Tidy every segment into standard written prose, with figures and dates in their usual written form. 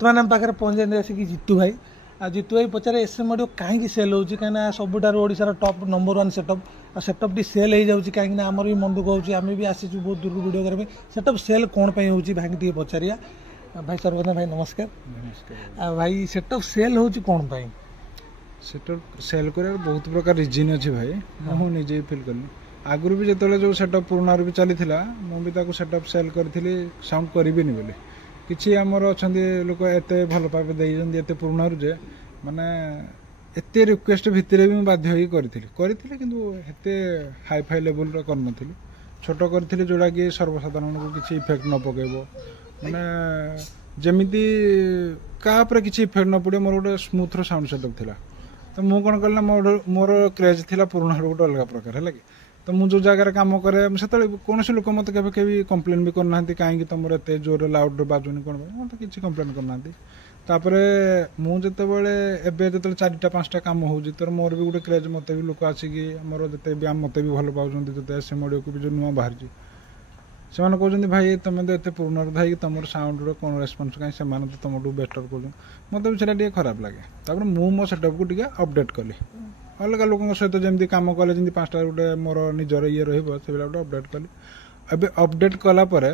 बर्तमान आम पाखे पहुँचे आसिक जीतू भाई आ जीतू भाई पचारे एसएम ऑडियो कहीं सेल होची कहीं सबुठार ओडिशार टॉप नंबर 1 सेटअप आ सेटअप टी सेल हो जाऊँगी कहीं आमर भी मन दुख होची आम भी आसीचु बहुत दूर वीडियो करने सेटअप सेल कौन पे होची भाई टी पचारिया भाई सर्वप्रथम भाई नमस्कार। नमस्कार भाई सेटअप सेल होची कौन पे सेटअप सेल कर बहुत प्रकार रिजन अच्छी भाई मुझे निजे फिल कली आगुरी भी जो जो सेटअप पुराना भी चली मुझे सेटअप सेल करी साउंड करी बोली किसी आमर अच्छा लोक एत भल पावे देते पुराना जे माने एत रिक्वेस्ट भितर भी बाध्य करी कि हाई फाई लेवल कर छोट करी जोड़ा कि सर्वसाधारण को किसी इफेक्ट न पकेब माने जमीती क्या किसी इफेक्ट न पड़े मोर गोटे स्मूथ साउंड सेटअप थिला तो मुझे कौन कल मोर क्रेज थी पुराना गोटे अलग प्रकार है कि तो मुझे जो जगह काम करे से कौन लोक मत के कम्प्लेन भी करना कहीं तुम एत जोर लाउड बाजुनी कौन मत किसी कम्प्लेन करना मुझे जो चारिटा पांचटा कम हो मोर भी गोटे क्रेज मत भी लोक आसिक मोर जिते भी मत भी भल पाँच जो एसएम ऑडियो को भी जो नुआ बाहर से कहते भाई तुम तो ये पुराना था तुम साउंड कौन रेस्पन्स कहीं से तुम बेटर कर मत भी से खराब लगे मो सेटअप को अपडेट कली अलग लोक सहित जमी कम कले जमी 5टा गोटे मोर निजर ये रोटे अपडेट कली अब अपडेट कलापर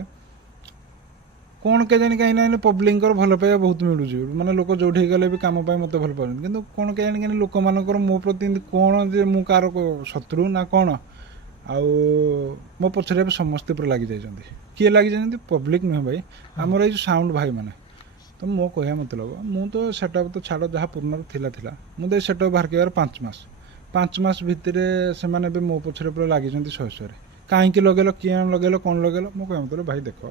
कौन के जानी कहीं पब्लिक भल पाइबा बहुत मिलूँ माने लोक जो गले भी कम मत भल पाए कि कौन के जानी कहीं लोक मान मो प्रति कौन जे मु कार शत्रु ना कौन आउ मो पछरे समस्ते पूरा लगी जाइए किए लगी जाती पब्लिक नुहे भाई आमर ये साउंड भाई मैंने तो मो कह मतलब मु तो सेटअप तो छाड़ जहाँ पुराना थिला मुझे सेटअप बाहर कर 5 मास भितर से मो पछरे पूरा लगी शहे कहीं लगेल किए लगेल कौन लगेल मो कह मतलब भाई देख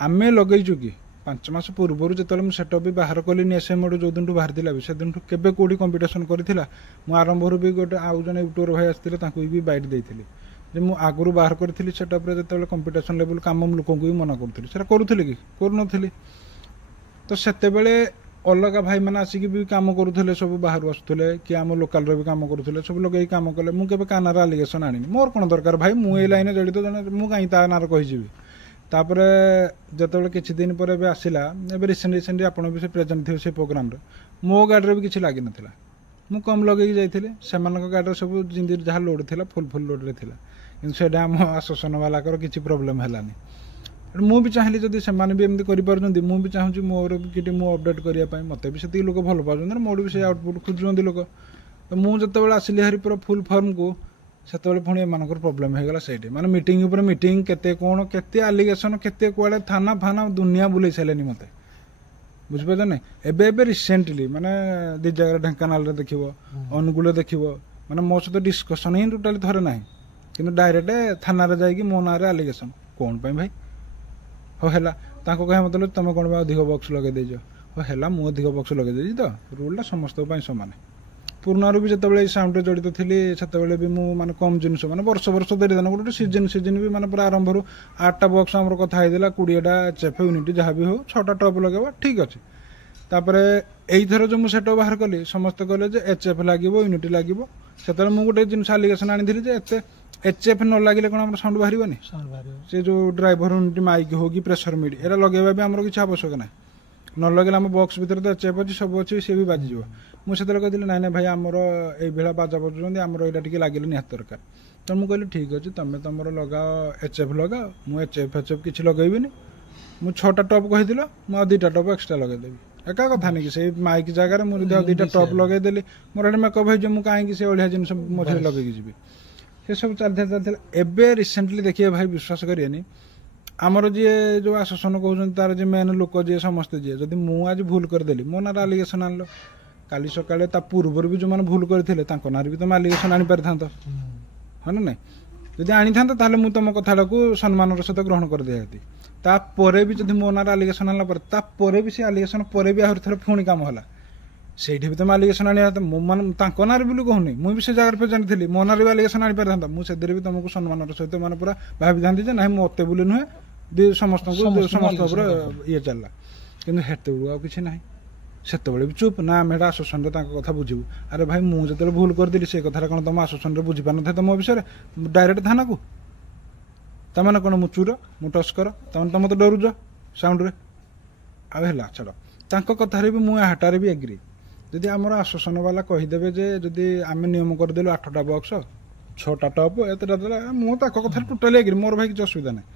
आमे लगेचु कि 5 मास पूर्व जो सेटअप भी बाहर कली एसएम ऑडियो जो दिन बाहर थी से दिन केबे कोडी कंपटीशन करिथिला मु आरंभ भी गोटे आउ जने यूट्यूबर भाई आसते भी बाइट देइथिली जे मु आगुरु बाहर करथिली सेटअप रे जते कंपटीशन लेवल काम लोक को भी मना करथिली सेटा करूथिले कि करूनथिली तो सेते बेले अलग भाई मैंने आसिक भी कम करूले सब बाहर आसुले कि आम लोकाल भी कम करूले सब लोग कम कले मुझे कानार आलिगेसन आनी मोर कौन दरकार भाई मुझे लाइन जड़ित जन मुझे कहीं नार कहीजी तापर जो किसी दिन पर आसला रिसेंटली आप भी प्रेजेंट थे से प्रोग्राम मो गाड़ी भी किसी लगी नाला मु कम लगे जाइए से गाड़ी सब जिंदगी जहाँ लोड थी फुल लोड थी कि आम आश्वासन वाला किसी प्रोब्लेम है मु भी चाहिए जब से भी एमती कर मु भी चाहूँ मोर कि अपडेट करने मत भी से लोक भल पाँच मोर भी से आउटपुट खोजुंट लोक तो मुझे आसली हारी पूरा फुल फर्म को से पुणी एम प्रोब्लेम होगा से माने मीटिंग उपर मीटिंग केते कौन केते आलिगेसन केते कुआड़े थाना फाना दुनिया बुले सारे मत बुझिपार ना एबे रिसेंटली माने दी जगह ढेंकानाल देख अनुगुल देख माने मो सहित डिस्कसन ही टोटाली थरे ना कि डायरेक्ट थाना जाकि मो ना आलिगेसन कौन पाई भाई हो है कह मतलब तुम कौन अधिक बक्स लगे देज हो है मुझे अधिक बक्स लगे तो रूलटा समस्त सामान पुराना भी जो साउंड जड़ित थी से भी मुझे कम जिनस मैंने वर्ष धरी देना गोटे सीजन भी मैंने पूरा आरंभ 8टा बक्स आम कथा 20टा एचएफ यूनिट जहाँ भी हो 6टा टप लगे ठीक अच्छे तापर यहीथर जो मुझे सेटअप बाहर कली समस्ते कहले एचएफ लगे यूनिट लगे से मुझे गोटे जिन आलिगेसन आनी एचएफ न लगे कौन आम साउंड बाहर से जो ड्राइवर यूनिट माइक हो कि प्रेसर मिड एरा लगे भी आम किसी आवश्यक ना न लगे आम बक्स भितर तो एचएफ अच्छी सब अच्छी सी भी बाजिज मुझे कहती ना भाई आमर ये बाजा बजुंट आमर यहाँ टे लगे निहत दरकार तो मुझे कहली ठीक अच्छे तुम तुम लगाओ एचएफ लगाओ मुझे एचएफ किसी लगेबी मुझे 6टा टप कही मुझे 2टा टप एक्सट्रा लगेदेवी एका कथा नहीं से माइक जगह मुझे 2टा टप लगेदेली मोर मेकअप हो मुझे कहीं से ओढ़िया जिन मझे लगे जी से सब चलता एबे रिसेंटली देखिए भाई विश्वास करें आमर जी जो आश्वासन कहते तार जो मेन लोक जी समस्ते जी जब मुझे आज भूल करदेली मो नार आलिगेसन आन काली सकाଳେ ता पूर्व भी जो मैंने भूल करते नार भी तुम आलिगेसन आनी पारि था हाँ ना ना जब आनी था ताहले मु तुम कथा को सम्मान सहित ग्रहण कर दिया तापर भी जब मो नार आलिगेसन आनला भी से आलिगेसन पर भी आहरी थोड़ा पुणी कम है से भी तुम आलिगेसन आने माने नार भी कहूनी मुझे से जगह प्रेजेंट थी मो नार भी आलिगेसन आनी पारि था मुझे भी तुमको सम्मान सहित मैंने पूरा भावी था ना मत बोली नुहे समस्त ये चलला कि हेत कि ना से भी चुप ना आम आश्वासन कथा बुझू अरे भाई मुझे जो भूल करदेली से कथा कौन तुम आश्वासन बुझी पार ना मो विषय डायरेक्ट थाना को तमें कौन मु चूर मु टस्कर तुम तो डरुज साउंड ଆଉ ହେଲା ଛାଡ଼ ତାଙ୍କ କଥାରେ ବି ମୁଁ ହାଟାରେ ବି ଏଗ୍ରି ଯଦି ଆମର ଆଶ୍ୱାସନ ବାଲା କହିଦେବେ ଯେ ଯଦି ଆମେ ନିୟମ କରିଦେଲୁ 8ଟା ବକ୍ସ 6ଟା ଟପ୍ ଏତେଟା ଦେଲା ମୁଁ ତାଙ୍କ କଥାରେ ଟୋଟାଲି ଏଗ୍ରି ମୋର ଭାଇ କିଛି ଅସୁବିଧା ନାହିଁ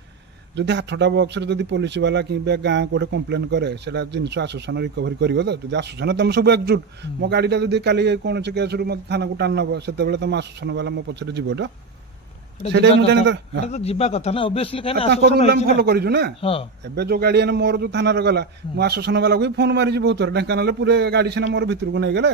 ଯଦି 8ଟା ବକ୍ସରେ ଯଦି ପୋଲିସ ବାଲା କିମ୍ବା ଗାଁ କୋଉଠି କମ୍ପ୍ଲେନ୍ କରେ ସେଟା ଜିନିଷ ଆଶ୍ୱାସନ ରିକଭରି କରିବ ତ ଯଦି ଆଶ୍ୱାସନ ତମେ ସବୁ ଏକଜୁଟ ମୋ ଗାଡ଼ିଟା ଯଦି କାଲି କୌଣସି କେସ୍ରୁ ମୋତେ ଥାନାକୁ ଟାଣି ନେବ ସେତେବେଳେ ତମ ଆଶ୍ୱାସନ ବାଲା ମୋ ପଛରେ ଯିବ ତ ସେଇଟା ମୁଁ ଜାଣି ଯିବା କଥା ନା ଅବଭିୟସଲି ତାଙ୍କ ରୁଲ୍ ଆମେ ଫଲୋ କରିଛୁ ନା ଏବେ ଯୋଉ ଗାଡି ମୋର ଯୋଉ ଥାନାରେ ଗଲା ମୁଁ ଆଶ୍ୱାସନ ବାଲାକୁ ବି ଫୋନ ମାରିଛି ବହୁତ ଥର ଢେଙ୍କାନାଳରେ ପୁରା ଗାଡି ସିନା ମୋର ଭିତରକୁ ନେଇଗଲେ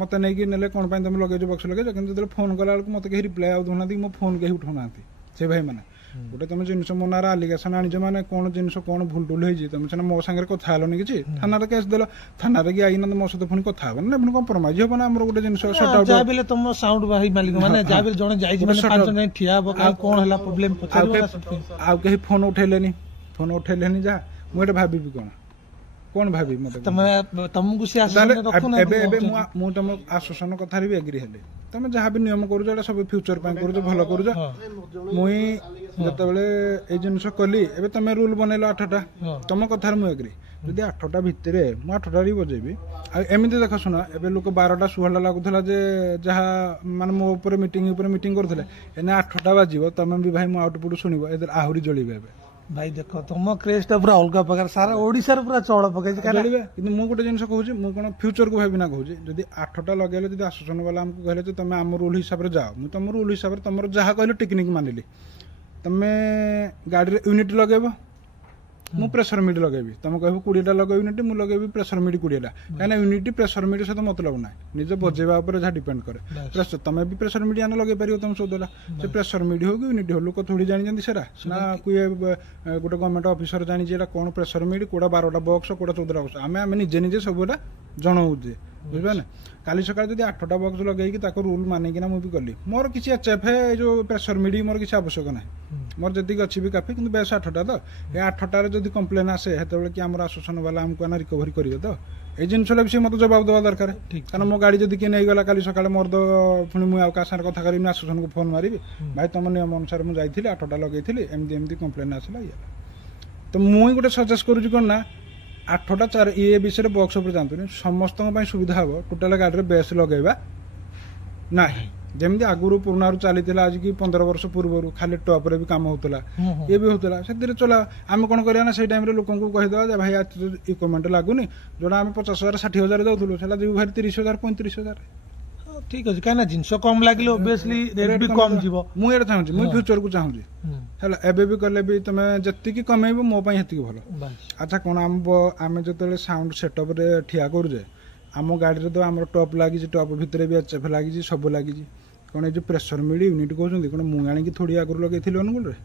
ମତେ ନେଇକି ନେଲେ କଣ ପାଇଁ ତମେ ଲଗେଇଛ ବକ୍ସ ଲଗେଇଛ କିନ୍ତୁ ଯେତେବେଳେ ଫୋନ କଲା ବେଳକୁ ମତେ କେହି ରିପ୍ଲାଏ ଆଉ ଦଉନାହାନ୍ତି ମୋ ଫୋନ କେହି ଉଠଉନାହାନ୍ତି ସେ ଭାଇ ମାନେ ଗୋଟେ ତମେ ଜିନିଷ ମୋ ନାଁରେ ଆଲିଗେସନ ଆଣିଛ ମାନେ କଣ ଜିନିଷ କଣ ଭୁଲ ଟୁଲ ହେଇଛି ତମେ ସିନା ମୋ ସାଙ୍ଗରେ କଥା ହେଲନି କିଛି ଥାନାରେ କେସ୍ ଦେଲ ଥାନାରେ କି ଆଇନା ମୋ ସହିତ ପୁଣି କଥା ହବନି ନା ପୁଣି କମ୍ପ୍ରମାଇଜ ହବ ନା ଆମର ଗୋଟେ ଜିନିଷ ଯାହା ବି ତମ ସାଉଣ୍ଡ ଭାଇ ମାଲିକ ମାନେ ଯାହା ବି ଜଣେ ଯାଇଛି ମାନେ 5 ଜଣ ଠିଆ ହବ କଣ ହେଲା ପ୍ରୋବ୍ଲେମ ଆଉ କେହି ଫୋନ ଉଠେଇଲେନି ଯାହା ମୁଁ ଏଟା ଭାବିବି କଣ ଭାବିବି ମତେ ତମକୁ ସେ ଏବେ ଏବେ ମୁଁ ତମ ଆଶ୍ୱାସନ କଥାରେ ବି ଏଗ୍ରି ହେଲି ତମେ ଯାହା ବି ନିୟମ କରୁଛ ଏଟା ସବୁ ଫ୍ୟୁଚର ପାଇଁ କରୁଛ ଭଲ କରୁଛ ମୁଇଁ ଯେତେବେଳେ ଏଇ ଜିନିଷ କଲି ଏବେ ତମେ ରୁଲ ବନେଇଲ 8ଟା ତମ କଥାରେ ମୁଁ ଏଗ୍ରି ଯଦି 8ଟା ଭିତରେ ମୁଁ 8ଟାରେ ବଜେଇବି ଆଉ ଏମିତି ଦେଖ ଶୁଣ ଏବେ ଲୋକ 12ଟା 16 ଲାଗୁଥିଲା ଯେ ଯାହା ମାନେ ମୋ ଉପରେ ମିଟିଂ କରୁଥିଲେ ଏନେ 8ଟା ବାଜିବ ତମେ ବି ଭାଇ ମୋ ଆଉଟପୁଟ ଶୁଣିବ ଏଥିରେ ଆହୁରି ଜଳିବେ ଏବେ ଭାଇ ଦେଖ ତମ କ୍ରେଜଟା ପୁରା ଅଲଗା ପ୍ରକାର ସାରା ଓଡିଶାରେ ପୁରା ଚଳ ପକେଇଛି କିନ୍ତୁ ମୁଁ ଗୋଟେ ଜିନିଷ କହୁଛି ମୁଁ କଣ ଫ୍ୟୁଚରକୁ ଭାବିନା କହୁଛି ଯଦି 8ଟା ଲଗେଇଲେ ଯଦି ଆଶ୍ୱାସନ ବାଲା ଆମକୁ କହିଲେ ଯେ ତମେ ଆମ ରୁଲ ହିସାବରେ ଯାଅ ମୁଁ ତମ ରୁଲ ହିସାବରେ ତମର ଯାହା କହିଲେ ଟେକ୍ନିକ ମାନିଲି ତମେ ଗାଡିରେ ୟୁନିଟ୍ ଲଗେଇବ ମୁଁ ପ୍ରେସର ମିଡ୍ ଲଗେଇବି ତମେ କହିବ 20ଟା ଲଗେଇବ ୟୁନିଟ୍ ମୁଁ ଲଗେଇବି ପ୍ରେସର ମିଡ୍ 20ଟା କାହିଁକିନା ୟୁନିଟ୍ ପ୍ରେସର ମିଡ୍ ସହିତ ମତଲବ ନାହିଁ ନିଜ ବଜେଇବା ଉପରେ ଯାହା ଡିପେଣ୍ଡ କରେ ତମେ ବି ପ୍ରେସର ମିଡ୍ ଆନେ ଲଗେଇ ପାରିବ ତମ ସଉଦଲା ସେ ପ୍ରେସର ମିଡ୍ ହଉ କି ୟୁନିଟ୍ ହଉ ଲୋକ ଥୋଡ଼ି ଜାଣିଛନ୍ତି ସେଟା ନା କିଏ ଗୋଟେ ଗଭର୍ଣ୍ଣମେଣ୍ଟ ଅଫିସର ଜାଣିଛି ଏଟା କଣ ପ୍ରେସର ମିଡ୍ କୋଉଟା 12ଟା ବକ୍ସ କୋଉଟା 14ଟା ବକ୍ସ ଆମେ ନିଜେ ସବୁ ଏଟା ଜଣାଉଛେ ବୁଝିପାରିଲେ କାଲି ସକାଳେ ଯଦି 8ଟା ବକ୍ସ ଲଗେଇକି ତାକୁ ରୁଲ ମାନିକିନା ମୁଁ ବି କଲି ମୋର କିଛି ଏଚଏଫ୍ ଏ ଯୋଉ ପ୍ରେସର ମିଡ୍ ମୋର କିଛି ଆବଶ୍ୟକ ନାହିଁ ମୋର ଯେତିକି ଅଛି ବି କାଫି କିନ୍ତୁ ବେଶ 8ଟା ତ ଏ 8ଟାରେ ଯଦି କମ୍ପ୍ଲେନ୍ ଆସେ ସେତେବେଳେ କି ଆମର ଆଶ୍ୱାସନ ବାଲା ଆମକୁ ଆନା ରିକଭରି କରିବେ ତ এই ଜିନିଷଟା ବି ସେ ମୋତେ ଜବାବ ଦେବା ଦରକାର କାରଣ ମୋ ଗାଡ଼ି ଯଦି କିଏ ନେଇଗଲା କାଲି ସକାଳେ ମୋର ତ ପୁଣି ମୁଁ ଆଉ କାହା ସାଙ୍ଗରେ କଥା କରିବିନି ଆଶ୍ୱାସନକୁ ଫୋନ ମାରିବି ଭାଇ ତମ ନିୟମ ଅନୁସାରେ ମୁଁ ଯାଇଥିଲି 8ଟା ଲଗେଇଥିଲି ଏମିତି କମ୍ପ୍ଲେନ୍ ଆସିଲା ଇଏ ତ ମୁଁ ଗୋଟେ ସଜେଷ୍ଟ କରୁଛି କ'ଣ ନା 8ଟା 4 ଏ ବିଷୟରେ ବକ୍ସ ଉପରେ ଯାଆନ୍ତୁନି ସମସ୍ତଙ୍କ ପାଇଁ ସୁବିଧା ହବ ଟୋଟାଲ ଗାଡ଼ିରେ ବେସ୍ ଲଗେଇବା ନାହିଁ ଯେମିତି ଆଗରୁ ପୁରୁଣାରୁ ଚାଲିଥିଲା ଆଜିକି 15 ବର୍ଷ ପୂର୍ବରୁ ଖାଲି ଟପରେ ବି କାମ ହଉଥିଲା ଇଏ ବି ହଉଥିଲା ସେଥିରେ ଚଲା ଆମେ କ'ଣ କରିବା ନା ସେଇ ଟାଇମରେ ଲୋକଙ୍କୁ କହିଦେବା ଯେ ଭାଇ ଇକ୍ୱିପମେଣ୍ଟ ଲାଗୁନି ଯୋଉଟା ଆମେ 50,000 60,000 ଦେଉଥିଲୁ ସେଟା ଯିବୁ ଭାରି 30,000 35,000 ଠିକ ଅଛି କାହିଁକି ନା ଜିନିଷ କମ ଲାଗିଲେ ଅବଭିୟସଲି ରେଟ୍ ବି କମ ଯିବ ମୁଁ ଏଇଟା ଚାହୁଁଛି ମୁଁ ଫ୍ୟୁଚରକୁ ଚାହୁଁଛି ହେଲା ଏବେ ବି କଲେ ବି ତମେ ଯେତିକି କମେଇବ ମୋ ପାଇଁ ସେତିକି ଭଲ ଆଚ୍ଛା କ'ଣ ଆମେ ଯେତେବେଳେ ସାଉଣ୍ଡ ସେଟଅପରେ ଠିଆ କରୁଛେ ଆମ ଗାଡ଼ିରେ ତ ଆମର ଟପ୍ ଲାଗିଛି ଟପ୍ ଭିତରେ ବି ଏଚଏଫ୍ ଲାଗିଛି ସବୁ ଲାଗିଛି କ'ଣ ଏଇ ଯୋଉ ପ୍ରେସର ମିଡ୍ ୟୁନିଟ୍ କହୁଛନ୍ତି କ'ଣ ମୁଁ ଆଣିକି ଥୋଡ଼ି ଆଗରୁ ଲଗେଇଥିଲି ଅନୁଗୁଳରେ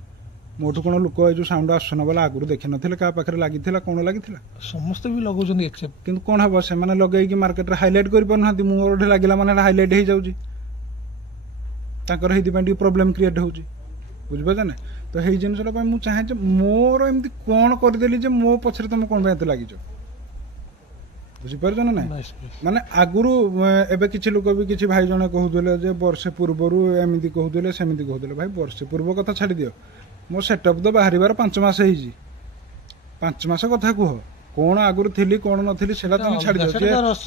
ମୋଠୁ କ'ଣ ଲୋକ ଏଇ ଯୋଉ ସାଉଣ୍ଡ ଆସୁନ ବୋଲେ ଆଗରୁ ଦେଖିନଥିଲେ କାହା ପାଖରେ ଲାଗିଥିଲା କ'ଣ ଲାଗିଥିଲା ସମସ୍ତେ ବି ଲଗାଉଛନ୍ତି ଏକ୍ସେପ୍ଟ କିନ୍ତୁ କ'ଣ ହବ ସେମାନେ ଲଗେଇକି ମାର୍କେଟରେ ହାଇଲାଇଟ୍ କରିପାରୁନାହାନ୍ତି ମୁଁ ଗୋଟେ ଲାଗିଲା ମାନେ ଏଟା ହାଇଲାଇଟ୍ ହେଇଯାଉଛି ତାଙ୍କର ସେଇଥିପାଇଁ ଟିକେ ପ୍ରୋବ୍ଲେମ୍ କ୍ରିଏଟ୍ ହେଉଛି ବୁଝିପାରୁଛ ନା ତ ସେଇ ଜିନିଷଟା ପାଇଁ ମୁଁ ଚାହେଁ ଯେ ମୋର ଏମିତି କ'ଣ କରିଦେଲି ଯେ ମୋ ପଛରେ ତମେ କ'ଣ ପାଇଁ ଏତେ ଲାଗିଛ ବୁଝିପାରୁଛ ନା ନାଇଁ ମାନେ ଆଗରୁ ଏବେ କିଛି ଲୋକ ବି କିଛି ଭାଇ ଜଣେ କହୁଥିଲେ ଯେ ବର୍ଷେ ପୂର୍ବରୁ ଏମିତି କହୁଥିଲେ ସେମିତି କହୁଥିଲେ ଭାଇ ବର୍ଷେ ପୂର୍ବ କଥା ଛାଡ଼ି ଦିଅ ମୋ ସେଟଅପ୍ ତ ବାହାରିବାର 5 ମାସ ହେଇଛି 5 ମାସ କଥା କୁହ କ'ଣ ଆଗରୁ ଥିଲି କ'ଣ ନଥିଲି ସେଟା ତମେ ଛାଡ଼ିଦିଅ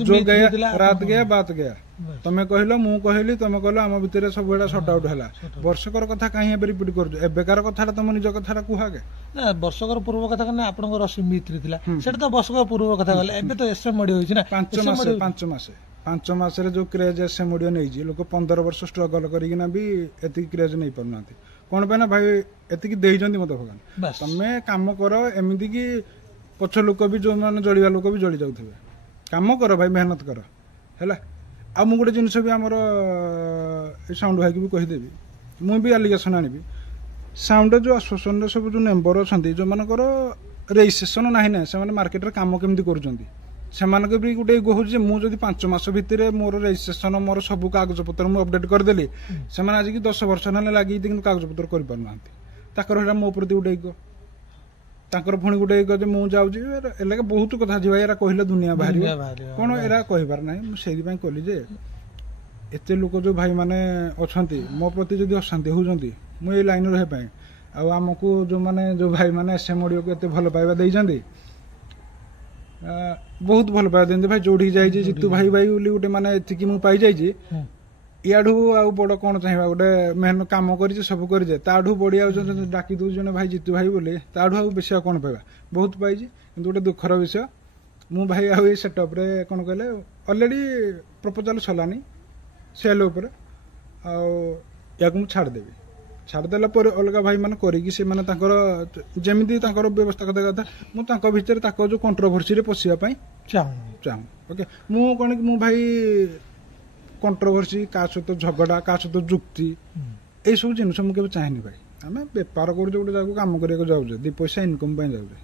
ଯୋଉ ଗୟା ରାତ ଗୟା ବାତ ଗୟା ତମେ କହିଲ ମୁଁ କହିଲି ତମେ କହିଲ ଆମ ଭିତରେ ସବୁ ଏଟା ସର୍ଟ ଆଉଟ୍ ହେଲା ବର୍ଷକର କଥା କାହିଁ ଏବେ ରିପିଟ୍ କରୁଛ ଏବେକାର କଥାଟା ତମ ନିଜ କଥାଟା କୁହ ଆଗେ ନା ବର୍ଷକର ପୂର୍ବ କଥା କାରଣ ଆପଣଙ୍କ ରସି ଭିତରେ ଥିଲା ସେଟା ତ ବର୍ଷକର ପୂର୍ବ କଥା ଗଲେ ଏବେ ତ ଏସଏମ୍ ଅଡିଓ ହେଇଛି ନା 5 ମାସରେ ଯୋଉ କ୍ରେଜ୍ ଏସଏମ୍ ଅଡିଓ ନେଇଛି ଲୋକ 15 ବର୍ଷ ଷ୍ଟ୍ରଗଲ କରିକିନା ବି ଏତିକି କ୍ରେଜ୍ ନେଇ ପାରୁନାହାନ୍ତି କ'ଣ ପାଇଁ ନା ଭାଇ ଏତିକି ଦେଇଛନ୍ତି ମତେ ଭଗବାନ ତମେ କାମ କର ଏମିତି କି ପଛ ଲୋକ ବି ଯୋଉମାନେ ଜଳିବା ଲୋକ ବି ଜଳି ଯାଉଥିବେ କାମ କର ଭାଇ ମେହନତ କର ହେଲା ଆଉ ମୁଁ ଗୋଟେ ଜିନିଷ ବି ଆମର ଏ ସାଉଣ୍ଡ ଭାଇକି ବି କହିଦେବି ମୁଁ ବି ଆଲିଗେସନ୍ ଆଣିବି ସାଉଣ୍ଡ ଯୋଉ ଆସୋସିଏସନରେ ସବୁ ଯୋଉ ମେମ୍ବର ଅଛନ୍ତି ଯୋଉମାନଙ୍କର ରେଜିଷ୍ଟ୍ରେସନ ନାହିଁ ନା ସେମାନେ ମାର୍କେଟରେ କାମ କେମିତି କରୁଛନ୍ତି ସେମାନଙ୍କ ବି ଗୋଟେ କହୁଛି ଯେ ମୁଁ ଯଦି 5 ମାସ ଭିତରେ ମୋର ରେଜିଷ୍ଟ୍ରେସନ ମୋର ସବୁ କାଗଜପତ୍ର ମୁଁ ଅପଡେଟ୍ କରିଦେଲି ସେମାନେ ଆଜିକି 10 ବର୍ଷ ହେଲେ ଲାଗିକି କିନ୍ତୁ କାଗଜପତ୍ର କରିପାରୁନାହାନ୍ତି ତାଙ୍କର ସେଇଟା ମୋ ପ୍ରତି ଗୋଟେ ତାଙ୍କର ପୁଣି ଗୋଟେ ଯେ ମୁଁ ଯାଉଛି ଏଲାକା ବହୁତ କଥା ଯିବା ଏରା କହିଲେ ଦୁନିଆ ବାହାରିବ କ'ଣ ଏରା କହିବାର ନାହିଁ ମୁଁ ସେଇଥିପାଇଁ କହିଲି ଯେ ଏତେ ଲୋକ ଯୋଉ ଭାଇମାନେ ଅଛନ୍ତି ମୋ ପ୍ରତି ଯଦି ଅଶାନ୍ତି ହଉଛନ୍ତି ମୁଁ ଏଇ ଲାଇନ୍ରେ ରହିବା ପାଇଁ ଆଉ ଆମକୁ ଯୋଉମାନେ ଯୋଉ ଭାଇମାନେ ଏସଏମ୍ ଅଡିଓକୁ ଏତେ ଭଲ ପାଇବା ଦେଇଛନ୍ତି ବହୁତ ଭଲ ପାଇବା ଦିଅନ୍ତି ଭାଇ। ଯୋଉଠିକି ଯାଇଛି ଜିତୁ ଭାଇ ଭାଇ ବୋଲି ଗୋଟେ ମାନେ ଏତିକି ମୁଁ ପାଇଯାଇଛି, ଇଆଡୁ ଆଉ ବଡ କଣ ଚାହିଁବା। ଗୋଟେ ମେହନତ କାମ କରିଛି ସବୁ କରିଛେ, ତାଠୁ ବଢିଆ ଆଉ ଡାକି ଦଉଛି ଜଣେ ଭାଇ ଜିତୁ ଭାଇ ବୋଲି, ତାଠୁ ଆଉ ବେଶୀ ଆଉ କଣ ପାଇବା। ବହୁତ ପାଇଛି, କିନ୍ତୁ ଗୋଟେ ଦୁଃଖର ବିଷୟ ମୁଁ ଭାଇ ଆଉ ଏଇ ସେଟଅପରେ କଣ କହିଲେ ଅଲରେଡି ପ୍ରପୋଜାଲ ସରିଲାନି ସେଲ୍ ଉପରେ, ଆଉ ୟାକୁ ମୁଁ ଛାଡ଼ିଦେବି। ଛାଡ଼ିଦେଲା ପରେ ଅଲଗା ଭାଇମାନେ କରିକି ସେମାନେ ତାଙ୍କର ଯେମିତି ତାଙ୍କର ବ୍ୟବସ୍ଥା କରିବା କଥା, ମୁଁ ତାଙ୍କ ଭିତରେ ତାଙ୍କ ଯୋଉ କଣ୍ଟ୍ରୋଭର୍ସିରେ ପଶିବା ପାଇଁ ଚାହୁଁ। ଓକେ, ମୁଁ କଣ କି ମୁଁ ଭାଇ କଣ୍ଟ୍ରୋଭର୍ସି, କାହା ସହିତ ଝଗଡା, କାହା ସହିତ ଯୁକ୍ତି, ଏଇସବୁ ଜିନିଷ ମୁଁ କେବେ ଚାହେଁନି ଭାଇ। ଆମେ ବେପାର କରୁଛେ, ଗୋଟେ ଜାଗାକୁ କାମ କରିବାକୁ ଯାଉଛେ, 2 ପଇସା ଇନକମ୍ ପାଇଁ ଯାଉଛେ।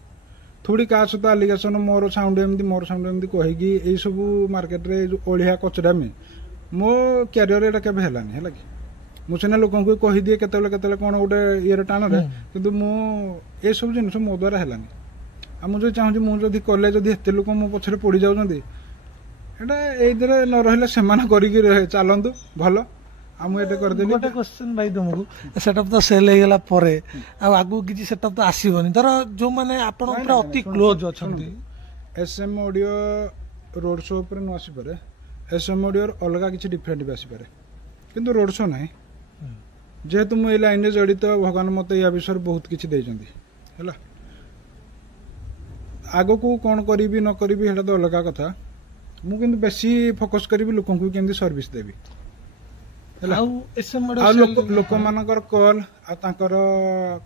ଥୋଡ଼ି କାହା ସହିତ ଆଲିଗେସନ ମୋର ସାଉଣ୍ଡ ଏମିତି କହିକି ଏଇସବୁ ମାର୍କେଟରେ ଯୋଉ ଅଳିଆ କଚରାମି ମୋ କ୍ୟାରିୟର ଏଇଟା କେବେ ହେଲାନି, ହେଲା କି। ମୁଁ ସିନା ଲୋକଙ୍କୁ କହିଦିଏ କେତେବେଳେ କଣ ଗୋଟେ ଇଏରେ ଟାଣରେ, କିନ୍ତୁ ମୁଁ ଏସବୁ ଜିନିଷ ମୋ ଦ୍ୱାରା ହେଲାନି। ଆଉ ମୁଁ ଯଦି ଚାହୁଁଛି, ମୁଁ ଯଦି କଲେ ଯଦି ଏତେ ଲୋକ ମୋ ପଛରେ ପଡି ଯାଉଛନ୍ତି, ଏଇଟା ଏଇଥିରେ ନ ରହିଲେ ସେମାନେ କରିକି ଚାଲନ୍ତୁ ଭଲ, ଆଉ ମୁଁ ଏଇଟା କରିଦେବି। ଗୋଟେ କ୍ୱେଶ୍ଚନ୍ ଭାଇ ତମକୁ, ସେଟଅପ୍ ତ ସେଲ୍ ହେଇଗଲା ପରେ ଆଉ ଆଗକୁ କିଛି ସେଟଅପ୍ ତ ଆସିବନି, ଧର ଯୋଉମାନେ ଆପଣଙ୍କ ପୁରା ଅତି କ୍ଲୋଜ୍ ଅଛନ୍ତି। SM ଅଡିଓ ରୋଡ୍ ଶୋ ଉପରେ ନ ଆସିପାରେ, SM ଅଡିଓର ଅଲଗା କିଛି ଡିଫରେଣ୍ଟ ବି ଆସିପାରେ, କିନ୍ତୁ ରୋଡ୍ ଶୋ ନାହିଁ। ଯେହେତୁ ମୁଁ ଏଇ ଲାଇନରେ ଜଡ଼ିତ, ଭଗବାନ ମତେ ୟା ବିଷୟରେ ବହୁତ କିଛି ଦେଇଛନ୍ତି, ହେଲା। ଆଗକୁ କଣ କରିବି ନ କରିବି ସେଇଟା ତ ଅଲଗା କଥା। ମୁଁ କିନ୍ତୁ ବେଶୀ ଫୋକସ୍ କରିବି ଲୋକଙ୍କୁ କେମିତି ସର୍ଭିସ ଦେବି, ଆଉ ଲୋକମାନଙ୍କର କଲ୍ ଆଉ ତାଙ୍କର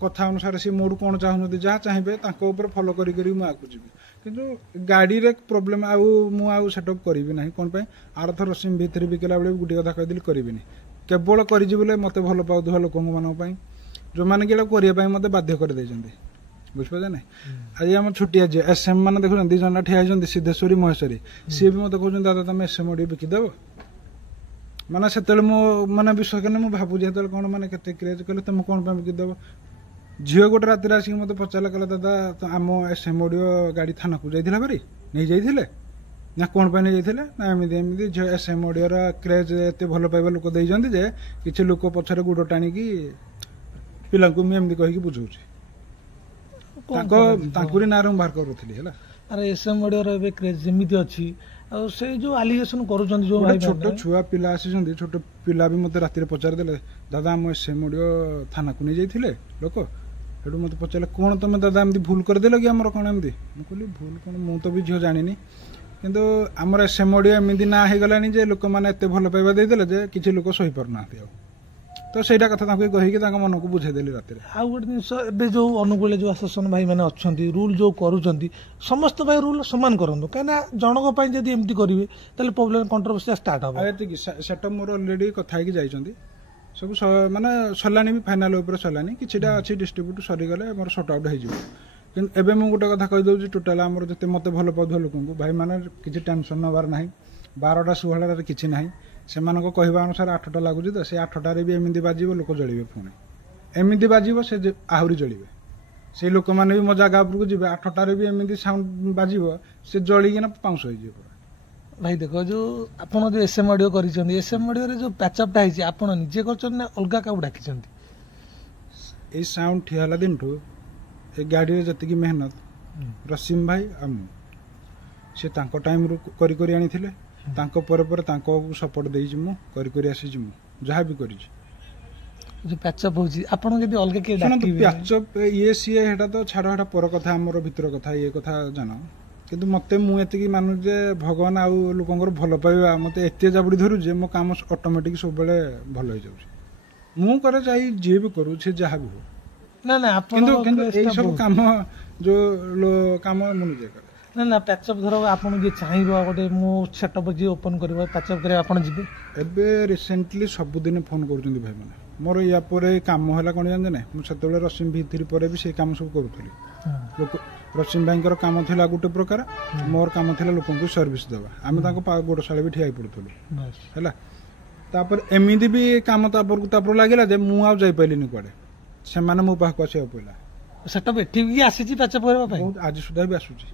କଥା ଅନୁସାରେ ସେ ମୋଠୁ କଣ ଚାହୁଁଛନ୍ତି, ଯାହା ଚାହିଁବେ ତାଙ୍କ ଉପରେ ଫଲୋ କରି ମୁଁ ଆଗକୁ ଯିବି। କିନ୍ତୁ ଗାଡିରେ ପ୍ରୋବ୍ଲେମ ଆଉ ମୁଁ ଆଉ ସେଟଅପ୍ କରିବି ନାହିଁ। କଣ ପାଇଁ? ଆରଥର ସିମ୍ ଭିତରେ ବିକିଲା ବେଳେ ଗୋଟେ କଥା କହିଦେଲି, କରିବିନି। କେବଳ କରିଛି ବୋଲେ ମତେ ଭଲ ପାଉଥିବା ଲୋକଙ୍କ ମାନଙ୍କ ପାଇଁ, ଯୋଉମାନେ କି ଏଇଟା କରିବା ପାଇଁ ମତେ ବାଧ୍ୟ କରିଦେଇଛନ୍ତି, ବୁଝିପାରୁଛ ନାଇଁ। ଆଜି ଆମ ଛୋଟିଆ ଝିଅ SM ମାନେ ଦେଖୁଛନ୍ତି, 2 ଜଣ ଠିଆ ହେଇଛନ୍ତି, ସିଦ୍ଧେଶ୍ୱରୀ ମହେଶ୍ୱରୀ, ସିଏ ବି ମତେ କହୁଛନ୍ତି ଦାଦା ତମେ SM ଅଡିଓ ବିକିଦେବ। ମାନେ ସେତେବେଳେ ମୁଁ ମାନେ ବିଶ୍ୱାସ କରିନି, ମୁଁ ଭାବୁଛି ଯେତେବେଳେ କଣ ମାନେ କେତେ କ୍ରେଜ୍, କହିଲେ ତମେ କଣ ପାଇଁ ବିକିଦେବ। ଝିଅ ଗୋଟେ ରାତିରେ ଆସିକି ମତେ ପଚାରିଲା, କହିଲା ଦାଦା ଆମ SM ଅଡିଓ ଗାଡି ଥାନାକୁ ଯାଇଥିଲା ଭାରି, ନେଇ ଯାଇଥିଲେ ନା କଣ ପାଇଁ ନେଇ ଯାଇଥିଲେ ନା ଏମିତି ଝିଅ SM ଅଡିଓର କ୍ରେଜ୍ ଏତେ ଭଲ ପାଇବା ଲୋକ ଦେଇଛନ୍ତି ଯେ କିଛି ଲୋକ ପଛରେ ଗୋଡ ଟାଣିକି ପିଲାଙ୍କୁ ମୁଁ ଏମିତି କହିକି ବୁଝଉଛି। ତାଙ୍କରି ନାଁରେ ମୁଁ ବାହାର କରୁଥିଲି, ହେଲା। ଆରେ SM ଅଡିଓର ଏବେ କ୍ରେଜ୍ ଯେମିତି ଅଛି, ଆଉ ସେ ଯୋଉ ଆଲିଗେସନ କରୁଛନ୍ତି, ଯୋଉ ଛୋଟ ଛୁଆ ପିଲା ଆସିଛନ୍ତି, ଛୋଟ ପିଲା ବି ମତେ ରାତିରେ ପଚାରିଦେଲେ, ଦାଦା ଆମ SM ଅଡିଓ ଥାନାକୁ ନେଇ ଯାଇଥିଲେ ଲୋକ। ସେଠୁ ମତେ ପଚାରିଲେ, କଣ ତମେ ଦାଦା ଏମିତି ଭୁଲ କରିଦେଲ କି ଆମର କଣ ଏମିତି। ମୁଁ କହିଲି ଭୁଲ କଣ, ମୁଁ ତ ବି ଝିଅ ଜାଣିନି, କିନ୍ତୁ ଆମର SM ଅଡିଓ ଏମିତି ନାଁ ହେଇଗଲାଣି ଯେ ଲୋକମାନେ ଏତେ ଭଲ ପାଇବା ଦେଇଦେଲେ ଯେ କିଛି ଲୋକ ସହିପାରୁନାହାନ୍ତି ଆଉ। ତ ସେଇଟା କଥା ତାଙ୍କୁ କହିକି ତାଙ୍କ ମନକୁ ବୁଝେଇଦେଲି ରାତିରେ। ଆଉ ଗୋଟେ ଜିନିଷ, ଏବେ ଯୋଉ ଅନୁକୂଳରେ ଯୋଉ ଆସୋସିଏସନ ଭାଇ ମାନେ ଅଛନ୍ତି, ରୁଲ ଯୋଉ କରୁଛନ୍ତି, ସମସ୍ତ ପାଇଁ ରୁଲ ସମାନ କରନ୍ତୁ, କାହିଁକିନା ଜଣଙ୍କ ପାଇଁ ଯଦି ଏମିତି କରିବେ ତାହେଲେ ପ୍ରୋବ୍ଲେମ କଣ୍ଟ୍ରୋଭର୍ସି ଷ୍ଟାର୍ଟ ହବ। ଏତିକି ସେଟା ମୋର ଅଲରେଡି କଥା ହେଇକି ଯାଇଛନ୍ତି, ସବୁ ମାନେ ସରିଲାଣି ବି, ଫାଇନାଲ ଉପରେ ସରିଲାଣି, କିଛିଟା ଅଛି ଡିଷ୍ଟ୍ରିବ୍ୟୁଟ, ସରିଗଲେ ଆମର ସର୍ଟ ଆଉଟ୍ ହେଇଯିବ। କିନ୍ତୁ ଏବେ ମୁଁ ଗୋଟେ କଥା କହିଦଉଛି, ଟୋଟାଲ ଆମର ଯେତେ ମତେ ଭଲ ପାଉଥିବା ଲୋକଙ୍କୁ, ଭାଇ ମାନେ କିଛି ଟେନସନ ନେବାର ନାହିଁ। 12ଟା 16ଟାରେ କିଛି ନାହିଁ, ସେମାନଙ୍କ କହିବା ଅନୁସାରେ 8ଟା ଲାଗୁଛି ତ, ସେ 8ଟାରେ ବି ଏମିତି ବାଜିବ, ଲୋକ ଜଳିବେ, ପୁଣି ଏମିତି ବାଜିବ ସେ ଆହୁରି ଜଳିବେ। ସେଇ ଲୋକମାନେ ବି ମୋ ଜାଗା ଉପରକୁ ଯିବେ, 8ଟାରେ ବି ଏମିତି ସାଉଣ୍ଡ ବାଜିବ, ସେ ଜଳିକିନା ପାଉଁଶ ହେଇଯିବ। ଭାଇ ଦେଖ, ଯୋଉ ଆପଣ ଯୋଉ SM ଅଡିଓ କରିଛନ୍ତି, SM ଅଡିଓରେ ଯୋଉ ପ୍ୟାଚଅପଟା ହେଇଛି, ଆପଣ ନିଜେ କରିଛନ୍ତି ନା ଅଲଗା କାହାକୁ ଡାକିଛନ୍ତି? ଏଇ ସାଉଣ୍ଡ ଠିଆ ହେଲା ଦିନଠୁ ଏ ଗାଡିରେ ଯେତିକି ମେହନତ, ରସିମ ଭାଇ ଆଉ ମୁଁ, ସେ ତାଙ୍କ ଟାଇମରୁ କରି କରି ଆଣିଥିଲେ, ତାଙ୍କ ପରେ ପରେ ତାଙ୍କୁ ସପୋର୍ଟ ଦେଇଛି, ମୁଁ କରି କରି ଆସିଛି, ମୁଁ ଯାହା ବି କରିଛି। ଯୋଉ ପ୍ୟାଚଅପ୍ ହଉଛି, ଆପଣ ଯଦି ଅଲଗା କିଏ ଡାକିବେ, ପ୍ୟାଚଅପ୍ ଇଏ ସିଏ ହେଟା ତ ଛାଡ, ହେଟା ପର କଥା, ଆମର ଭିତର କଥା, ଇଏ କଥା ଜାଣ। କିନ୍ତୁ ମତେ ମୁଁ ଏତିକି ମାନୁଛି ଯେ ଭଗବାନ ଆଉ ଲୋକଙ୍କର ଭଲ ପାଇବା ମତେ ଏତେ ଜାବୁଡି ଧରୁଛି ଯେ ମୋ କାମ ଅଟୋମେଟିକ ସବୁବେଳେ ଭଲ ହେଇଯାଉଛି। ମୁଁ କରେ, ଯାଇ ଯିଏ ବି କରୁ, ସେ ଯାହା ବି ହଉ, ନା ନା କିନ୍ତୁ ଏଇ ସବୁ କାମ ଯୋଉ କାମ ମୁଁ ନିଜେ କରେ। ନା ପ୍ୟାଚଅପ୍ ଧର ଆପଣ ଯିଏ ଚାହିଁବ, ଗୋଟେ ମୁଁ ସେଟଅପ୍ ଯିଏ ଓପନ୍ କରିବ, ପ୍ୟାଚଅପ୍ କରିବା ଆପଣ ଯିବେ? ଏବେ ରିସେଣ୍ଟଲି ସବୁଦିନ ଫୋନ କରୁଛନ୍ତି ଭାଇମାନେ। ମୋର ୟା ପରେ କାମ ହେଲା କଣ ଜାଣିଛ ନା, ମୁଁ ସେତେବେଳେ ରସିମ V3 ପରେ ବି ସେଇ କାମ ସବୁ କରୁଥିଲି। ଲୋକ ରସିମ ଭାଇଙ୍କର କାମ ଥିଲା ଗୋଟେ ପ୍ରକାର, ମୋର କାମ ଥିଲା ଲୋକଙ୍କୁ ସର୍ଭିସ ଦେବା। ଆମେ ତାଙ୍କ ଗୋଡ଼ ଶାଳେ ବି ଠିଆ ହେଇ ପଡୁଥିଲୁ, ହେଲା। ତାପରେ ଏମିତି ବି କାମ ତାପରକୁ ଲାଗିଲା ଯେ ମୁଁ ଆଉ ଯାଇପାରିଲିନି କୁଆଡେ, ସେମାନେ ମୋ ପାଖକୁ ଆସିବାକୁ ପଡିଲା। ସେଟଅପ୍ ଏଠି ବି ଆସିଛି ପ୍ୟାଚଅପ୍ କରିବା ପାଇଁ, ଆଜି ସୁଦ୍ଧା ବି ଆସୁଛି।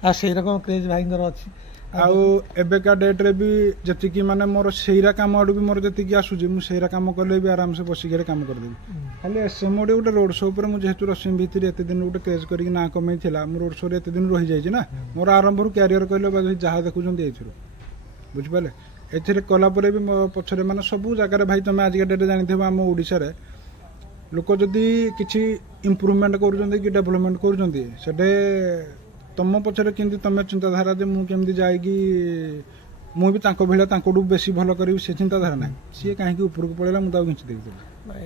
ଆଉ ସେଇ ରକମ କ୍ରେଜ୍ ଭାଇଙ୍କର ଅଛି। ଆଉ ଏବେକା ଡେଟ୍ରେ ବି ଯେତିକି ମାନେ ମୋର ସେଇରା କାମ ଆଡ଼ୁ ବି ମୋର ଯେତିକି ଆସୁଛି ମୁଁ ସେଇରା କାମ କଲେ ବି ଆରାମସେ ବସିକି କାମ କରିଦେବି। ଖାଲି ଏସ୍ଏମ୍ଓଡି ଗୋଟେ ରୋଡ୍ ଶୋ ଉପରେ ମୁଁ ଯେହେତୁ ରଶ୍ମି ଭିତରେ ଏତେ ଦିନ ଗୋଟେ କ୍ରେଜ୍ କରିକି ନାଁ କମେଇଥିଲା, ମୁଁ ରୋଡ୍ ଶୋରେ ଏତେ ଦିନ ରହିଯାଇଛି ନା, ମୋର ଆରମ୍ଭରୁ କ୍ୟାରିୟର କହିଲେ ଯାହା ଦେଖୁଛନ୍ତି ଏଇଥିରୁ, ବୁଝିପାରିଲେ। ଏଥିରେ କଲା ପରେ ବି ମୋ ପଛରେ ମାନେ ସବୁ ଜାଗାରେ ଭାଇ ତମେ ଆଜିକା ଡେଟ୍ରେ ଜାଣିଥିବ ଆମ ଓଡ଼ିଶାରେ ଲୋକ ଯଦି କିଛି ଇମ୍ପ୍ରୁଭମେଣ୍ଟ କରୁଛନ୍ତି କି ଡେଭଲପମେଣ୍ଟ କରୁଛନ୍ତି ସେଠି ତମ ପଛରେ କେମିତି ତମେ ଚିନ୍ତାଧାରା ଯେ ମୁଁ କେମିତି ଯାଇକି ମୁଁ ବି ତାଙ୍କ ଭଳିଆ ତାଙ୍କଠୁ ବେଶୀ ଭଲ କରିବି ସେ ଚିନ୍ତାଧାରା ନାହିଁ। ସିଏ କାହିଁକି ଉପରକୁ ପଳେଇଲା ମୁଁ ତାକୁ କିଛି ଦେଖିଥିଲି।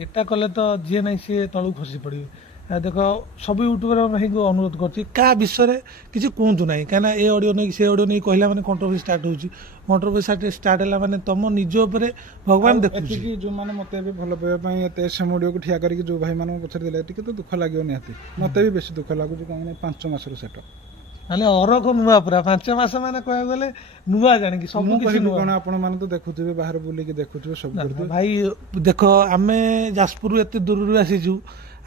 ଏଟା କଲେ ତ ଯିଏ ନାହିଁ ସିଏ ତଳକୁ ଖସି ପଡ଼ିବେ। ଦେଖ ସବୁ ୟୁଟ୍ୟୁବର ଭାଇଙ୍କୁ ଅନୁରୋଧ କରୁଛି କାହା ବିଷୟରେ କିଛି କୁହନ୍ତୁ ନାହିଁ, କାହିଁକିନା ଏ ଅଡ଼ିଓ ନେଇକି ସେ ଅଡ଼ିଓ ନେଇକି କହିଲା ମାନେ କଣ୍ଟ୍ରୋଭର୍ସି ଷ୍ଟାର୍ଟ ହେଉଛି। କଣ୍ଟ୍ରୋଭର୍ସି ଷ୍ଟାର୍ଟ ହେଲା ମାନେ ତମ ନିଜ ଉପରେ ଭଗବାନ ଦେଖୁଛି। ଯୋଉମାନେ ମତେ ଏବେ ଭଲ ପାଇବା ପାଇଁ ଏତେ ଏସ୍ଏମ୍ଓଡିଓକୁ ଠିଆ କରିକି ଯୋଉ ଭାଇମାନଙ୍କୁ ପଛରେ ଦେଲେ ଟିକେ ତ ଦୁଃଖ ଲାଗିବ ନିହାତି। ମତେ ବି ବେଶୀ ଦୁଃଖ ଲାଗୁଛି କାହିଁକି ନା 5 ମାସର ସେଟ ମାନେ ଅରକ ନୂଆ ପୁରା 5 ମାସ ମାନେ କହିବାକୁ ଗଲେ ନୂଆ ଜାଣିକି ସବୁ କିଛି ନୂଆ। କଣ ଆପଣ ମାନେ ତ ଦେଖୁଥିବେ ବାହାରେ ବୁଲିକି ଦେଖୁଥିବେ ସବୁ କରୁଥିବେ। ଭାଇ ଦେଖ ଆମେ ଯାଜପୁର ଏତେ ଦୂରରୁ ଆସିଛୁ,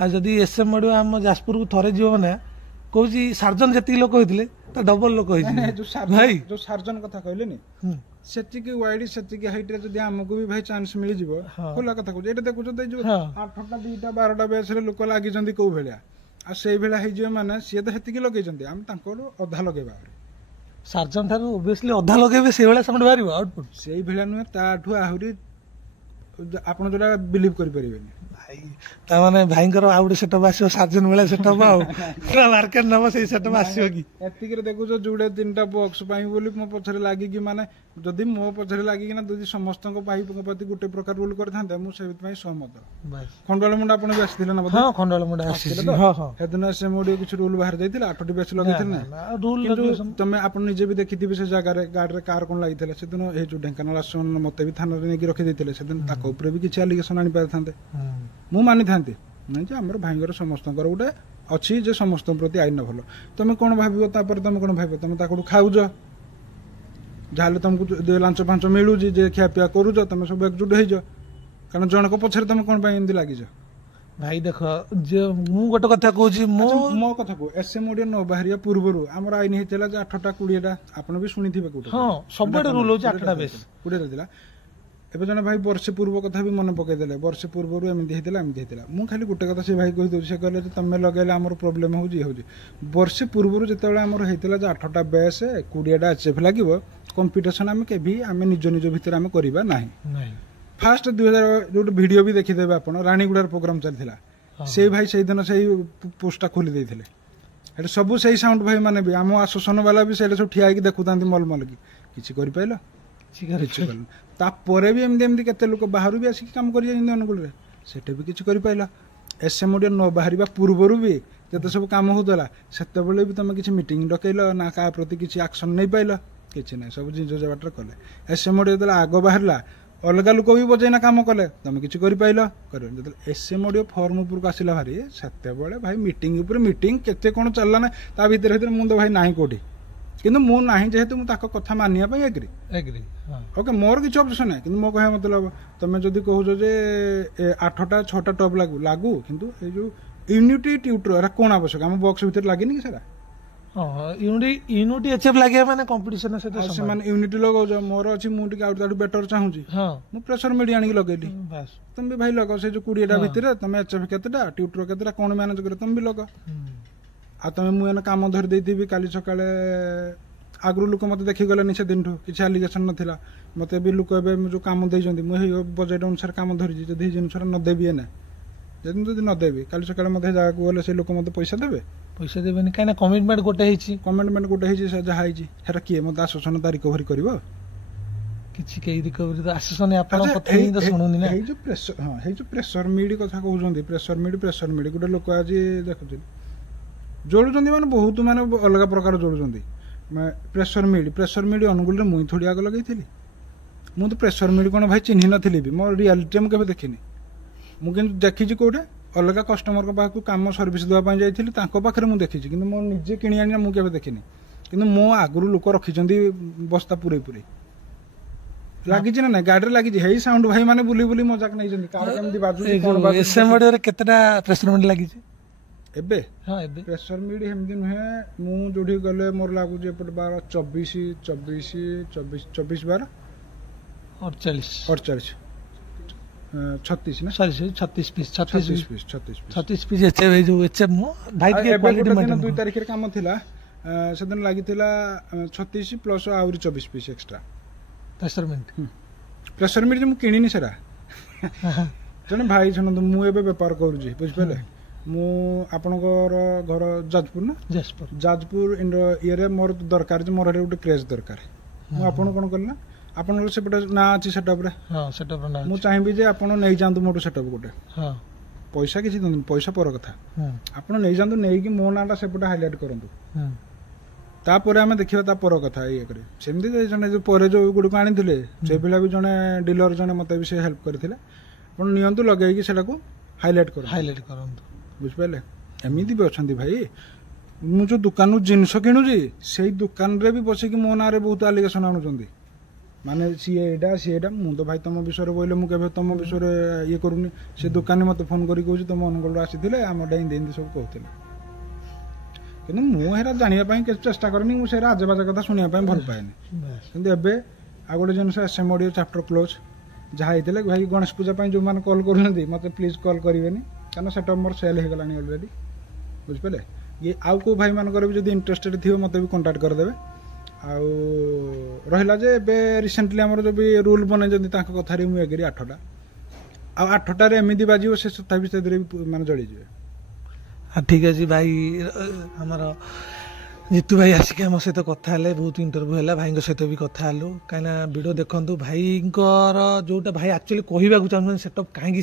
ଆଉ ଯଦି ଏସ୍ଏମ୍ଓଡିଓ ଆମ ଯାଜପୁରକୁ ଥରେ ଯିବ ନା କହୁଛି ସାର୍ଜନ ଯେତିକି ଲୋକ ହେଇଥିଲେ ତା ଡବଲ ଲୋକ ହେଇଯିବେ। ଭାଇ ଯୋଉ ସାର୍ଜନ କଥା କହିଲେନି ସେତିକି ୱାଇଡ୍ ସେତିକି ହାଇଟ୍ ରେ ଯଦି ଆମକୁ ବି ଭାଇ ଚାନ୍ସ ମିଳିଯିବ, ଖୋଲା କଥା କହୁଛି। ଏଇଟା ଦେଖୁଛନ୍ତି ଯୋଉ 8ଟା 2ଟା 12ଟା ବେସରେ ଲୋକ ଲାଗିଛନ୍ତି କୋଉ ଭଳିଆ, ଆଉ ସେଇ ଭଳିଆ ହେଇଯିବ ମାନେ ସିଏ ତ ସେତିକି ଲଗେଇଛନ୍ତି, ଆମେ ତାଙ୍କର ଅଧା ଲଗେଇବା। ସାର୍ଜନ ଠାରୁ ଓବିୟସଲି ଅଧା ଲଗେଇବେ, ସେଇଭଳିଆ ସାଉଣ୍ଡ ବାହାରିବ ଆଉଟପୁଟ। ସେଇ ଭଳିଆ ନୁହେଁ, ତାଠୁ ଆହୁରି ଆପଣ ଯୋଉଟା ବିଲିଭ୍ କରିପାରିବେନି। ଭାଇ ତାମାନେ ଭାଇଙ୍କର ଆଉ ଗୋଟେ ସେଟଅପ୍ ଆସିବ ସାର୍ଜନ ଭଳିଆ ସେଟଅପ୍, ଆଉ ପୁରା ମାର୍କେଟ ନବ ସେଇ ସେଟଅପ୍ ଆସିବ କି? ଏତିକିରେ ଦେଖୁଛ ଯୋଉଟା 3ଟା ବକ୍ସ ପାଇଁ ବୋଲି ମୋ ପଛରେ ଲାଗିକି, ମାନେ ଯଦି ମୋ ପଛରେ ଲାଗିକିନା ଯଦି ସମସ୍ତଙ୍କ ପାଇପଙ୍କ ପ୍ରତି ଗୋଟେ ପ୍ରକାର ରୁଲ କରିଥାନ୍ତେ ମୁଁ ସେଇଥିପାଇଁ ସହମତ। ଖଣ୍ଡାଳ ମୁଣ୍ଡା ଆପଣ ବି ଆସିଥିଲେ ନା? ହଁ ଖଣ୍ଡାଳ ମୁଣ୍ଡା ଆସିଥିଲେ ତ। ସେଦିନ ଏସ୍ଏମ୍ଓଡିଓ କିଛି ରୁଲ ବାହାରି ଯାଇଥିଲା, 8ଟି ବେଚ୍ ଲଗେଇଥିଲେ ନା? ତମେ ଆପଣ ନିଜେ ବି ଦେଖିଥିବେ ସେ ଜାଗାରେ ଗାଡିରେ କାର କଣ ଲାଗିଥିଲା ସେଦିନ। ଏଇ ଯୋଉ ଢେଙ୍କାନାଳ ଆସନ ମତେ ବି ଥାନାରେ ନେଇକି ରଖିଦେଇଥିଲେ ସେଦିନ, ତାଙ୍କ ଉପରେ ବି କିଛି ଆଲିଗେସନ ଆଣିପାରିଥାନ୍ତେ, ମୁଁ ମାନିଥାନ୍ତି। ନାଇଁ ଯେ ଆମର ଭାଇଙ୍କର ସମସ୍ତଙ୍କର ଗୋଟେ ଅଛି ଯେ ସମସ୍ତଙ୍କ ପ୍ରତି ଆଇନ ଭଲ। ତମେ କଣ ଭାବିବ ତାପରେ, ତମେ କଣ ଭାବିବ ତମେ ତାକୁ ଖାଉଛ, ଯାହେଲେ ତମକୁ ଲାଞ୍ଚ ଫାଞ୍ଚ ମିଳୁଛି, ଯେ ଖିଆପିଆ କରୁଛ, ତମେ ସବୁ ଏକଜୁଟ ହେଇଛ, କାରଣ ଜଣଙ୍କ ପଛରେ ତମେ କଣ ପାଇଁ ଏମିତି ଲାଗିଛ? ଭାଇ ଦେଖ ଯେ ମୁଁ ଗୋଟେ କଥା କହୁଛି, ମୋ କଥା କହୁ ଏସ୍ଏମ୍ଓଡିଓ ନ ବାହାରିବା ପୂର୍ବରୁ ଆମର ଆଇନ ହେଇଥିଲା ଯେ 8ଟା 20ଟା, ଆପଣ ବି ଶୁଣିଥିବେ କୋଉଟା। ହଁ ସବୁଆଡେ ରୁଲ ହଉଛି 8ଟା ବେଶ 20ଟା ଥିଲା। ଏବେ ଜଣେ ଭାଇ ବର୍ଷେ ପୂର୍ବ କଥା ବି ମନେ ପକେଇଦେଲେ, ବର୍ଷେ ପୂର୍ବରୁ ଏମିତି ହେଇଥିଲା ଏମିତି ହେଇଥିଲା। ମୁଁ ଖାଲି ଗୋଟେ କଥା ସେ ଭାଇ କହିଦେଉଛି, ସେ କହିଲେ ଯେ ତମେ ଲଗେଇଲେ ଆମର ପ୍ରୋବ୍ଲେମ ହଉଛି ଇଏ ହଉଛି। ବର୍ଷେ ପୂର୍ବରୁ ଯେତେବେଳେ ଆମର ହେଇଥିଲା ଯେ 8ଟା ବେସ୍ 20ଟା ଏଚ୍ଏଫ୍ ଲାଗିବ, କମ୍ପିଟିସନ ଆମେ ନିଜ ନିଜ ଭିତରେ ଆମେ କରିବା ନାହିଁ। ଫାଷ୍ଟ 2000 ଯୋଉଠି ଭିଡିଓ ବି ଦେଖିଦେବେ ଆପଣ, ରାଣୀଗୁଡାର ପ୍ରୋଗ୍ରାମ ଚାଲିଥିଲା, ସେଇ ଭାଇ ସେଇଦିନ ସେଇ ପୋଷ୍ଟଟା ଖୋଲି ଦେଇଥିଲେ। ଏଠି ସବୁ ସେଇ ସାଉଣ୍ଡ ଭାଇ ମାନେ ବି ଆମ ଆସୋସନ ବାଲା ବି ସେଇଟା ସବୁ ଠିଆ ହେଇକି ଦେଖୁଥାନ୍ତି ମଲମଲ କି, କିଛି କରିପାରିଲ? ତାପରେ ବି ଏମିତି କେତେ ଲୋକ ବାହାରୁ ବି ଆସିକି କାମ କରିଯାଇଛନ୍ତି ଅନୁଗୁଳରେ, ସେଠି ବି କିଛି କରିପାରିଲ? ଏସ୍ଏମ୍ଓଡିଓ ନ ବାହାରିବା ପୂର୍ବରୁ ବି ଯେତେ ସବୁ କାମ ହଉଥିଲା ସେତେବେଳେ ବି ତମେ କିଛି ମିଟିଂ ଡକେଇଲ ନା, କାହା ପ୍ରତି କିଛି ଆକ୍ସନ ନେଇପାରିଲ? କିଛି ନାହିଁ, ସବୁ ଜିନିଷ ବାଟରେ କଲେ। ଏସ୍ଏମ୍ଓଡିଓ ଯେତେବେଳେ ଆଗ ବାହାରିଲା ଅଲଗା ଲୋକ ବି ବଜେଇନା କାମ କଲେ, ତମେ କିଛି କରିପାରିଲ? କରିବ। ଯେତେବେଳେ ଏସ୍ଏମ୍ଓଡିଓ ଫର୍ମ ଉପରକୁ ଆସିଲା ଭାରି, ସେତେବେଳେ ଭାଇ ମିଟିଂ ଉପରେ ମିଟିଂ କେତେ କଣ ଚାଲିଲା ନା, ତା ଭିତରେ ମୁଁ ତ ଭାଇ ନାହିଁ କୋଉଠି, କିନ୍ତୁ ମୁଁ ନାହିଁ ଯେହେତୁ ମୁଁ ତାଙ୍କ କଥା ମାନିବା ପାଇଁ ଏଗ୍ରି। ଓକେ, ମୋର କିଛି ଅବଜେକ୍ସନ ନାହିଁ, କିନ୍ତୁ ମୋ କହିବା ମତଲବ ତମେ ଯଦି କହୁଛ ଯେ 8ଟା 6ଟା ଟପ୍ ଲାଗୁ, କିନ୍ତୁ ଏଇ ଯୋଉ ୟୁନିଟି ଟ୍ୟୁଟର ଏରା କଣ ଆବଶ୍ୟକ? ଆମ ବକ୍ସ ଭିତରେ ଲାଗିନି କି ସେଟା? ୟୁନିଟି ଏଚ୍ଏଫ୍ ଲାଗିବା ମାନେ କମ୍ପିଟିସନ ସହିତ ସେମାନେ ୟୁନିଟି ଲଗାଉଛ, ମୋର ଅଛି ମୁଁ ଟିକେ ଆଉ ତାଠୁ ବେଟର ଚାହୁଁଛି, ମୁଁ ପ୍ରେସର ମିଡିଆ ଆଣିକି ଲଗେଇଲି। ତମେ ବି ଭାଇ ଲଗାଅ, ସେ ଯୋଉ 20ଟା ଭିତରେ ତମେ ଏଚ୍ଏଫ୍ କେତେଟା ଟ୍ୟୁଟର କେତେଟା କଣ ମ୍ୟାନେଜ କରିବ ତମେ ବି ଲଗାଅ। ଆଉ ତମେ ମୁଁ ଏନେ କାମ ଧରି ଦେଇଥିବି, କାଲି ସକାଳେ ଆଗରୁ ଲୋକ ମତେ ଦେଖିଗଲେନି, ସେଦିନଠୁ କିଛି ଆଲିଗେସନ ନଥିଲା, ମତେ ବି ଲୋକ ଏବେ ଯୋଉ କାମ ଦେଇଛନ୍ତି ମୁଁ ହେଇ ବଜେଟ୍ ଅନୁସାରେ କାମ ଧରିଛି, ଯଦି ଏଇ ଜିନିଷଟା ନଦେବି ଏନେ, ଯଦି ନଦେବି କାଲି ସକାଳେ ମତେ ଜାଗାକୁ ଗଲେ ସେ ଲୋକ ମତେ ପଇସା ଦେବେ? ପଇସା ଦେବେନି, କାହିଁକିନା କମିଟମେଣ୍ଟ ଗୋଟେ ହେଇଛି, ସେ ଯାହା ହେଇଛି ସେଟା କିଏ ମତେ ଆସୋସନ ତା ରିକଭରି କରିବ? କିଛି କେହି ରିକଭରି ତ ଆସୋସନ ଆପଣଙ୍କ କଥା ହିଁ ତ ଶୁଣୁନି ନା। ଏଇ ଯୋଉ ପ୍ରେସର ମିଡ୍ କଥା କହୁଛନ୍ତି, ପ୍ରେସର ମିଡ୍ ଗୋଟେ ଲୋକ ଆଜି ଦେଖୁଛନ୍ତି ଯୋଡୁଛନ୍ତି, ମାନେ ବହୁତ ମାନେ ଅଲଗା ପ୍ରକାର ଯୋଡୁଛନ୍ତି। ପ୍ରେସର ମିଡ୍ ଅନୁଗୁଳରେ ମୁଇଁ ଥୋଡ଼ି ଆଗ ଲଗେଇଥିଲି, ମୁଁ ତ ପ୍ରେସର ମିଡ୍ କଣ ଭାଇ ଚିହ୍ନି ନଥିଲି ବି, ମୋ ରିଆଲିଟି ମୁଁ କେବେ ଦେଖିନି। ମୁଁ କିନ୍ତୁ ଦେଖିଛି କୋଉଟା ଅଲଗା କଷ୍ଟମରଙ୍କ ପାଖକୁ କାମ ସର୍ଭିସ ଦେବା ପାଇଁ ଯାଇଥିଲି, ତାଙ୍କ ପାଖରେ ମୁଁ ଦେଖିଛି, କିନ୍ତୁ ମୋ ନିଜେ କିଣି ଆଣିନା ମୁଁ କେବେ ଦେଖିନି। କିନ୍ତୁ ମୋ ଆଗରୁ ଲୋକ ରଖିଛନ୍ତି ବସ୍ତା ପୁରେଇ ଲାଗିଛି ନା ନାଇଁ, ଗାଡିରେ ଲାଗିଛି, ହେଇ ସାଉଣ୍ଡ ଭାଇ ମାନେ ବୁଲି ବୁଲି ମଜାକ ନେଇଛନ୍ତି, କାର କେମିତି ବାଜୁଛି କଣ ବାଜୁଛି। ଏସ୍ଏମ୍ଓଡିଓରେ କେତେଟା ପ୍ରେସର ମିଡ୍ ଲାଗିଛି? ଏବେ ହଁ ଏବେ ପ୍ରେସର ମିଟ୍ ସେମିତି ନୁହେଁ। ମୁଁ ଯୋଉଠି ଗଲେ ମୋର ଲାଗୁଛି ଏପଟେ 12 24 24 24 24 12 48 48 36 ନା ସରି 36 ପିସ୍ 36 ପିସ୍ 36 ପିସ୍ 36 ପିସ୍ ଏଚଏଫ୍ ଏଇ ଯୋଉ ଏଚଏଫ୍ ମୁଁ ଭାଇ ଆଉ ଟିକେ ଏବେ କ୍ୱାଲିଟି ଗୋଟେ ଦିନ 2 ମେଣ୍ଟେନ୍ ତାରିଖରେ କାମ ଥିଲା ସେଦିନ ଲାଗିଥିଲା 36 ପ୍ଲସ୍ ଆହୁରି 24 ପିସ୍ ଏକ୍ସଟ୍ରା ମେଜରମେଣ୍ଟ ପ୍ରେସର ମିଟ୍ ଯେ ମୁଁ କିଣିନି ସେଟା ଜଣେ ଭାଇ ଶୁଣନ୍ତୁ ମୁଁ ଏବେ ବେପାର କରୁଛି ବୁଝିପାରିଲେ। ମୁଁ ଆପଣଙ୍କର ଘର ଯାଜପୁର ନା ଯାଜପୁର ଇଏରେ ମୋର ଦରକାର ଯେ ମୋର ଗୋଟେ କ୍ରେଜ୍ ଦରକାର। ମୁଁ ଆପଣ କ'ଣ କଲି ନା ଆପଣଙ୍କର ସେପଟେ ନାଁ ଅଛି ସେଟପ୍ରେ ମୁଁ ଚାହିଁବି ଯେ ଆପଣ ନେଇଯାଆନ୍ତୁ ମୋଠୁ ସେଟପ୍ ଗୋଟେ ପଇସା କିଛି ଦିଅନ୍ତୁ ପଇସା ପର କଥା ଆପଣ ନେଇଯାଆନ୍ତୁ ନେଇକି ମୋ ନାଁଟା ସେପଟେ ହାଇଲାଇଟ୍ କରନ୍ତୁ ତାପରେ ଆମେ ଦେଖିବା ତା ପର କଥା ଇଏ କରି ସେମିତି ଜଣେ ଯେଉଁ ପରେ ଯେଉଁ ଗୁଡ଼ିକ ଆଣିଥିଲେ ସେ ପିଲା ବି ଜଣେ ଡିଲର ଜଣେ ମୋତେ ବି ସେ ହେଲ୍ପ କରିଥିଲେ। ଆପଣ ନିଅନ୍ତୁ ଲଗେଇକି ସେଟାକୁ ହାଇଲାଇଟ୍ କରନ୍ତୁ ବୁଝିପାରିଲେ। ଏମିତି ବି ଅଛନ୍ତି ଭାଇ ମୁଁ ଯେଉଁ ଦୋକାନରୁ ଜିନିଷ କିଣୁଛି ସେଇ ଦୋକାନରେ ବି ବସିକି ମୋ ନାଁରେ ବହୁତ ଆଲିଗେସନ୍ ଆଣୁଛନ୍ତି ମାନେ ସିଏ ଏଇଟା ମୁଁ ତ ଭାଇ ତମ ବିଷୟରେ କହିଲେ ମୁଁ କେବେ ତମ ବିଷୟରେ ଇଏ କରୁନି। ସେ ଦୋକାନୀ ମୋତେ ଫୋନ୍ କରି କହୁଛି ତମ ଅନୁଗୁଳରୁ ଆସିଥିଲେ ଆମର ଏମିତି ସବୁ କହୁଥିଲେ କିନ୍ତୁ ମୁଁ ହେରା ଜାଣିବା ପାଇଁ କିଛି ଚେଷ୍ଟା କରେନି। ମୁଁ ସେରା ଆଜେବାଜେ କଥା ଶୁଣିବା ପାଇଁ ଭଲ ପାଏନି। କିନ୍ତୁ ଏବେ ଆଉ ଗୋଟେ ଜିନିଷ SM ଅଡ଼ିଓ ଚାପ୍ଟର କ୍ଲୋଜ୍ ଯାହା ହେଇଥିଲେ ଭାଇ ଗଣେଶ ପୂଜା ପାଇଁ ଯେଉଁମାନେ କଲ୍ କରୁଛନ୍ତି ମୋତେ ପ୍ଲିଜ୍ କଲ୍ କରିବେନି କାରଣ ସେଟା ମୋର ସେଲ୍ ହେଇଗଲାଣି ଅଲରେଡ଼ି ବୁଝିପାରିଲେ। ଇଏ ଆଉ କେଉଁ ଭାଇମାନଙ୍କର ବି ଯଦି ଇଣ୍ଟରେଷ୍ଟେଡ୍ ଥିବ ମୋତେ ବି କଣ୍ଟାକ୍ଟ କରିଦେବେ। ଆଉ ରହିଲା ଯେ ଏବେ ରିସେଣ୍ଟଲି ଆମର ଯେଉଁ ବି ରୁଲ୍ ବନେଇଛନ୍ତି ତାଙ୍କ କଥାରେ ମୁଁ ଏଗ୍ରି 8ଟା ଆଉ 8ଟାରେ ଏମିତି ବାଜିବ ସେ ତଥାପି ସେଥିରେ ବି ମାନେ ଜଳିଯିବେ। ଠିକ୍ ଅଛି ଭାଇ ଆମର ଜିତୁ ଭାଇ ଆସିକି ଆମ ସହିତ କଥା ହେଲେ ବହୁତ ଇଣ୍ଟରଭ୍ୟୁ ହେଲା ଭାଇଙ୍କ ସହିତ ବି କଥା ହେଲୁ କାହିଁକିନା ଭିଡ଼ିଓ ଦେଖନ୍ତୁ ଭାଇଙ୍କର ଯେଉଁଟା ଭାଇ ଆକ୍ଚୁଆଲି କହିବାକୁ ଚାହୁଁଛନ୍ତି ସେଟଅପ୍ କାହିଁକି